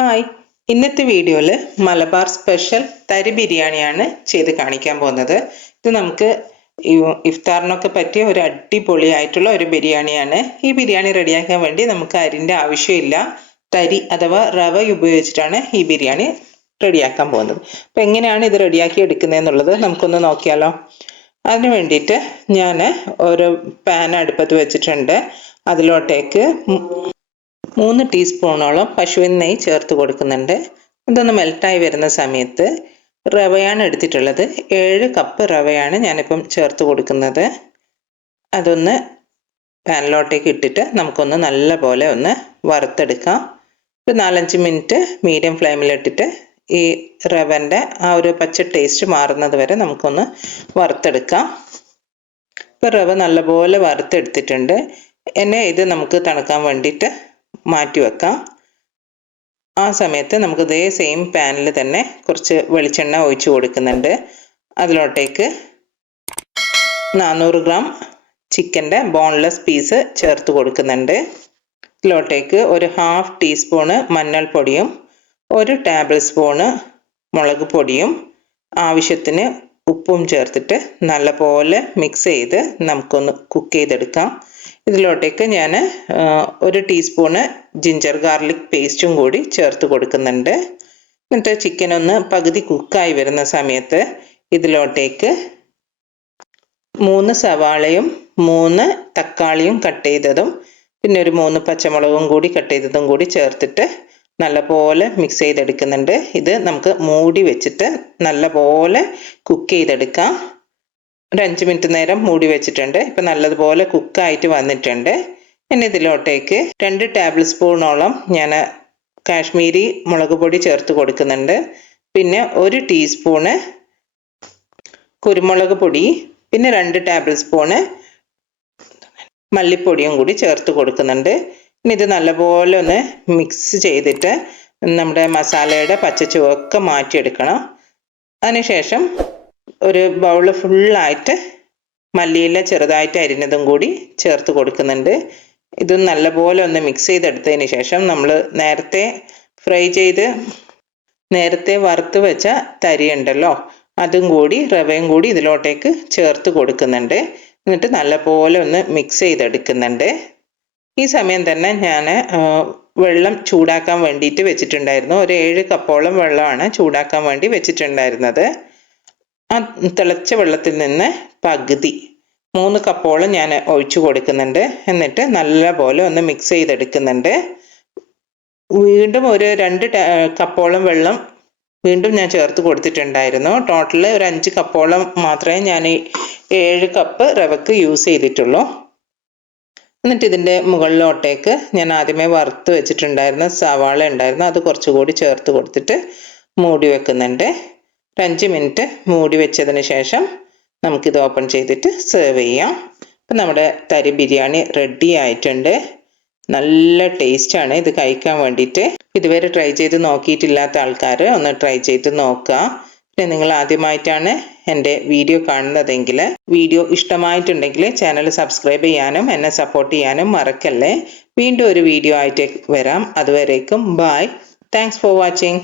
Hi, ഇന്നത്തെ വീഡിയോയിൽ Malabar special തരി ബിരിയാണിയാണ് ചെയ്ത് കാണിക്കാൻ പോകുന്നത്. ഇത് നമുക്ക് ഇഫ്താറിനൊക്കെ പറ്റിയ ഒരു അടിപൊളിയായിട്ടുള്ള ഒരു ബിരിയാണിയാണ്. ഈ ബിരിയാണി റെഡിയാക്കാൻ വേണ്ടി നമുക്ക് അരിൻ്റെ ആവശ്യമില്ല. തരി അഥവാ റവ ഉപയോഗിച്ചിട്ടാണ് ഈ ബിരിയാണി റെഡിയാക്കാൻ പോകുന്നത്. അപ്പം എങ്ങനെയാണ് ഇത് റെഡിയാക്കി എടുക്കുന്നതെന്നുള്ളത് നമുക്കൊന്ന് നോക്കിയാലോ. അതിന് വേണ്ടിയിട്ട് ഞാൻ ഒരു പാൻ അടുപ്പത്ത് വെച്ചിട്ടുണ്ട്. അതിലോട്ടേക്ക് 3 ടീസ്പൂണോളം പശുവിൻ നെയ്യ് ചേർത്ത് കൊടുക്കുന്നുണ്ട്. ഇതൊന്ന് മെൽറ്റായി വരുന്ന സമയത്ത് റവയാണ് എടുത്തിട്ടുള്ളത്. 7 കപ്പ് റവയാണ് ഞാനിപ്പം ചേർത്ത് കൊടുക്കുന്നത്. അതൊന്ന് പാനിലോട്ടേക്ക് ഇട്ടിട്ട് നമുക്കൊന്ന് നല്ല പോലെ ഒന്ന് വറുത്തെടുക്കാം. ഒരു 4-5 മിനിറ്റ് മീഡിയം ഫ്ലെയിമിലിട്ടിട്ട് ഈ റവൻ്റെ ആ ഒരു പച്ച ടേസ്റ്റ് മാറുന്നത് വരെ നമുക്കൊന്ന് വറുത്തെടുക്കാം. ഇപ്പോൾ റവ നല്ലപോലെ വറുത്തെടുത്തിട്ടുണ്ട്. ഇത് നമുക്ക് തണുക്കാൻ വേണ്ടിയിട്ട് മാറ്റി വെക്കാം. ആ സമയത്ത് നമുക്ക് ഇതേ സെയിം പാനിൽ തന്നെ കുറച്ച് വെളിച്ചെണ്ണ ഒഴിച്ചു കൊടുക്കുന്നുണ്ട്. അതിലോട്ടേക്ക് 400 ഗ്രാം ചിക്കൻ്റെ ബോൺലെസ് പീസ് ചേർത്ത് കൊടുക്കുന്നുണ്ട്. ഇതിലോട്ടേക്ക് ഒരു 1/2 ടീസ്പൂണ് മഞ്ഞൾപ്പൊടിയും 1 ടേബിൾ സ്പൂണ് മുളക് പൊടിയും ആവശ്യത്തിന് ഉപ്പും ചേർത്തിട്ട് നല്ലപോലെ മിക്സ് ചെയ്ത് നമുക്കൊന്ന് കുക്ക് ചെയ്തെടുക്കാം. ഇതിലോട്ടേക്ക് ഞാൻ 1 ടീസ്പൂണ് ജിഞ്ചർ ഗാർലിക് പേസ്റ്റും കൂടി ചേർത്ത് കൊടുക്കുന്നുണ്ട്. എന്നിട്ട് ചിക്കൻ ഒന്ന് പകുതി കുക്കായി വരുന്ന സമയത്ത് ഇതിലോട്ടേക്ക് 3 സവാളയും 3 തക്കാളിയും കട്ട് ചെയ്തതും പിന്നെ ഒരു 3 പച്ചമുളകും കൂടി കട്ട് ചെയ്തതും കൂടി ചേർത്തിട്ട് നല്ലപോലെ മിക്സ് ചെയ്തെടുക്കുന്നുണ്ട്. ഇത് നമുക്ക് മൂടി വെച്ചിട്ട് നല്ലപോലെ കുക്ക് ചെയ്തെടുക്കാം. ഒരു 5 മിനിറ്റ് നേരം മൂടി വെച്ചിട്ടുണ്ട്. ഇപ്പം നല്ലതുപോലെ കുക്കായിട്ട് വന്നിട്ടുണ്ട്. ഇനി ഇതിലോട്ടേക്ക് 2 ടേബിൾ സ്പൂണോളം ഞാൻ കാശ്മീരി മുളക് പൊടി ചേർത്ത് കൊടുക്കുന്നുണ്ട്. പിന്നെ 1 ടീസ്പൂണ് കുരുമുളക് പൊടി, പിന്നെ 2 ടേബിൾ സ്പൂണ് മല്ലിപ്പൊടിയും കൂടി ചേർത്ത് കൊടുക്കുന്നുണ്ട്. ഇനി ഇത് നല്ലപോലെ ഒന്ന് മിക്സ് ചെയ്തിട്ട് നമ്മുടെ മസാലയുടെ പച്ചച്ചുവയൊക്കെ മാറ്റിയെടുക്കണം. അതിനുശേഷം ഒരു ബൗള് ഫുള്ളായിട്ട് മല്ലിയില ചെറുതായിട്ട് അരിഞ്ഞതും കൂടി ചേർത്ത് കൊടുക്കുന്നുണ്ട്. ഇത് നല്ലപോലെ ഒന്ന് മിക്സ് ചെയ്തെടുത്തതിന് ശേഷം നമ്മൾ നേരത്തെ വറുത്ത് വെച്ച തരി ഉണ്ടല്ലോ, അതും കൂടി റവയും കൂടി ഇതിലോട്ടേക്ക് ചേർത്ത് കൊടുക്കുന്നുണ്ട്. എന്നിട്ട് നല്ലപോലെ ഒന്ന് മിക്സ് ചെയ്തെടുക്കുന്നുണ്ട്. ഈ സമയം തന്നെ ഞാൻ വെള്ളം ചൂടാക്കാൻ വേണ്ടിയിട്ട് വെച്ചിട്ടുണ്ടായിരുന്നു. ഒരു 7 കപ്പോളം വെള്ളമാണ് ചൂടാക്കാൻ വേണ്ടി വെച്ചിട്ടുണ്ടായിരുന്നത്. ആ തിളച്ച വെള്ളത്തിൽ നിന്ന് പകുതി 3 കപ്പോളം ഞാൻ ഒഴിച്ചു കൊടുക്കുന്നുണ്ട്. എന്നിട്ട് നല്ലപോലെ ഒന്ന് മിക്സ് ചെയ്തെടുക്കുന്നുണ്ട്. വീണ്ടും ഒരു 2 കപ്പോളം വെള്ളം വീണ്ടും ഞാൻ ചേർത്ത് കൊടുത്തിട്ടുണ്ടായിരുന്നു. ടോട്ടൽ ഒരു 5 കപ്പോളം മാത്രമേ ഞാൻ 7 കപ്പ് റവക്ക് യൂസ് ചെയ്തിട്ടുള്ളൂ. എന്നിട്ട് ഇതിൻ്റെ മുകളിലോട്ടേക്ക് ഞാൻ ആദ്യമേ വറുത്ത് വെച്ചിട്ടുണ്ടായിരുന്ന സവാള ഉണ്ടായിരുന്നു, അത് കുറച്ചുകൂടി ചേർത്ത് കൊടുത്തിട്ട് മൂടി വെക്കുന്നുണ്ട്. 5 മിനിറ്റ് മൂടി വെച്ചതിന് ശേഷം നമുക്കിത് ഓപ്പൺ ചെയ്തിട്ട് സെർവ് ചെയ്യാം. അപ്പം നമ്മുടെ തരി ബിരിയാണി റെഡി ആയിട്ടുണ്ട്. നല്ല ടേസ്റ്റാണ് ഇത് കഴിക്കാൻ വേണ്ടിയിട്ട്. ഇതുവരെ ട്രൈ ചെയ്ത് നോക്കിയിട്ടില്ലാത്ത ആൾക്കാർ ഒന്ന് ട്രൈ ചെയ്ത് നോക്കുക. പിന്നെ നിങ്ങൾ ആദ്യമായിട്ടാണ് എൻ്റെ വീഡിയോ കാണുന്നതെങ്കിൽ വീഡിയോ ഇഷ്ടമായിട്ടുണ്ടെങ്കിൽ ചാനൽ സബ്സ്ക്രൈബ് ചെയ്യാനും എന്നെ സപ്പോർട്ട് ചെയ്യാനും മറക്കല്ലേ. വീണ്ടും ഒരു വീഡിയോ ആയിട്ട് വരാം. അതുവരേക്കും ബൈ. Thanks for watching.